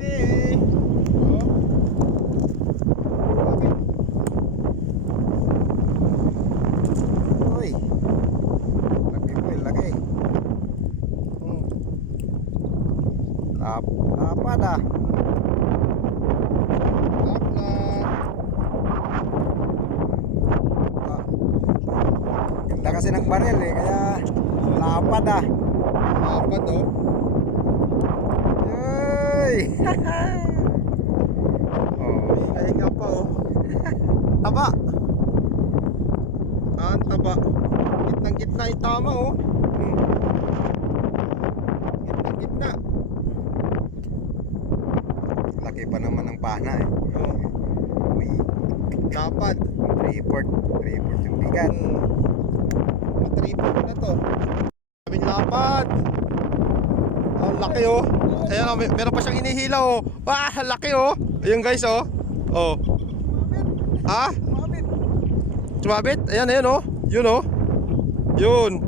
Eh. Oh. Uy. Laki po, laki. Lapad ah. Ganda kasi ng baril eh, kaya lapad ah. Lapad oh. Uy. Oh, Nahinga pa oh. Taba. Ang taba. Gitnang gitna yung tama oh. Gitnang gitna. laki pa naman ng pana eh. Oh. Uy, Lapad. 3/4 yung bigat. Matripo na to. Sabing lapad. Ang laki oh. Ayan oh, meron pa siyang inihila oh. Ah, laki oh. Ayun guys oh. Oh. Ah? Tumabit? Ayan, ayan oh. Yun oh. Yun.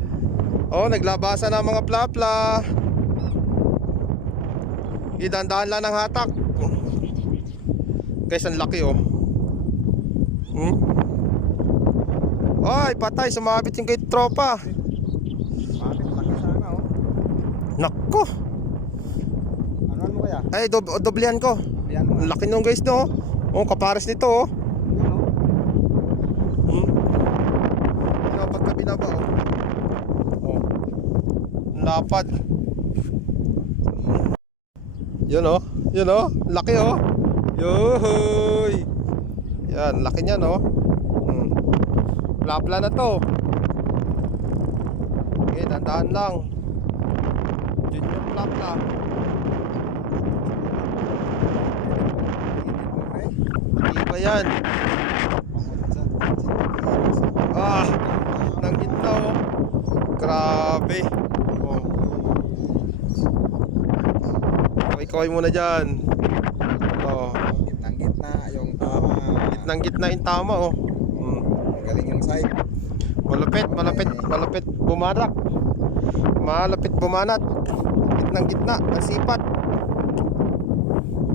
Oh, naglabasa na mga plapla. Idandaan lang ng hatak. Guys, ang laki oh. Ay, patay. Sumabit yung kay tropa. Laki sana oh. Nako. Ano mo kaya? Ay, doblehan ko. Yan mo. Ang laki nung guys no. Oh, kapares nito oh. Dapat kabila ba oh. Oh. Lapad. Yun oh. Yun oh. Laki oh. Yohoy. Yan, laki niya no. Plapla na to. Okay, dandahan lang. Yun yung plapla. Hindi ba yan? Ah, nang gitna oh. Grabe. Oh. Kaway-kaway muna dyan. Oh. Gitnang-gitna yung tama. Gitnang-gitna yung tama oh. Galing yung side. Malapit bumarak. Malapit bumanat. Gitnang-gitna, ang sipat.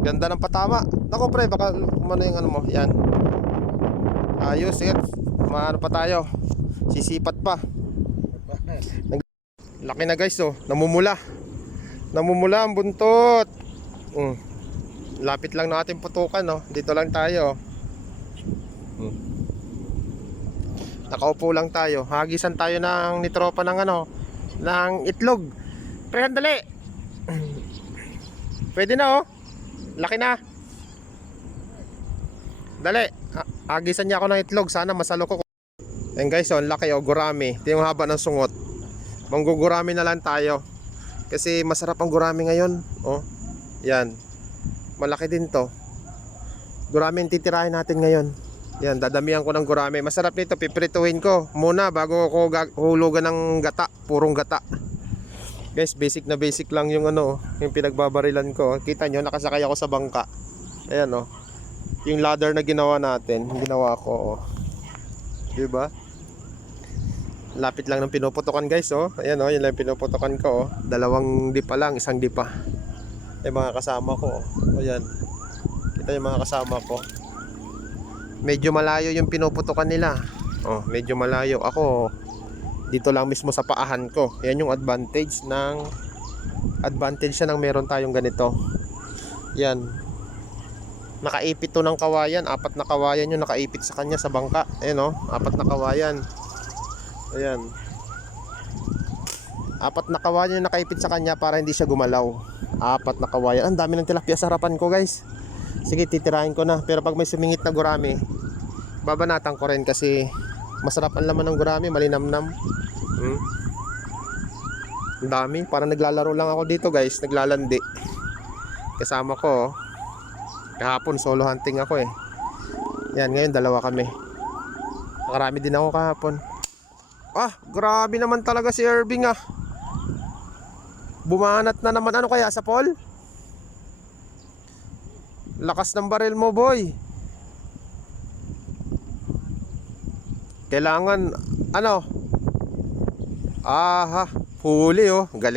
Ganda ng patama. Nako pre, baka umano yung ano mo. Yan. Ayos, sige. Maano pa tayo. Sisipat pa. Laki na guys oh. Namumula. Namumula ang buntot. Lapit lang natin putukan oh. Dito lang tayo. Nakaupo lang tayo. Hagisan tayo ng nitropa ng ano, ng itlog. Pre, dali. Pwede na oh. Laki na. Dali. Hagisan niya ako ng itlog. Sana masalo ko. Ayan guys oh, laki oh, gurami. Ito yung haba ng sungot. Manggugurami na lang tayo. Kasi masarap ang gurami ngayon. Oh. Yan. Malaki din to. Gurami yung titirahin natin ngayon. Yan, dadamihan ko ng gurami. Masarap nito, piprituhin ko muna bago ko hulugan ng gata, purong gata. Guys, basic na basic lang yung ano, yung pinagbabarilan ko. Kita nyo, nakasakay ako sa bangka. Ayan oh. Yung ladder na ginawa natin, ginawa ko oh. Diba? Lapit lang ng pinuputokan guys oh. Ayan oh, yun lang pinuputokan ko oh. 2 dipa lang, 1 dipa. Ay mga kasama ko oh. Ayan. Kita yung mga kasama ko. Medyo malayo yung pinuputukan nila. Oh, medyo malayo. Ako dito lang mismo sa paahan ko. Yan yung advantage siya ng meron tayong ganito. Yan. Nakaipit to ng kawayan. 4 na kawayan yung nakaipit sa kanya sa bangka. Ayan oh, 4 na kawayan. Ayan. 4 na kawayan yung nakaipit sa kanya para hindi siya gumalaw. 4 na kawayan. Ang dami ng tilapia sa harapan ko guys. Sige, titirahin ko na. Pero pag may sumingit na gurami, babanatan ko rin kasi masarap ang laman ng gurami, malinamnam. Ang dami, parang naglalaro lang ako dito guys, naglalandi. Kasama ko, kahapon solo hunting ako eh. Yan, ngayon 2 kami. Nakarami din ako kahapon. Ah, grabe naman talaga si Irving ah. Bumanat na naman, ano kaya sa Paul? Lakas ng baril mo boy. Kailangan ano? Aha, huli oh. Galing.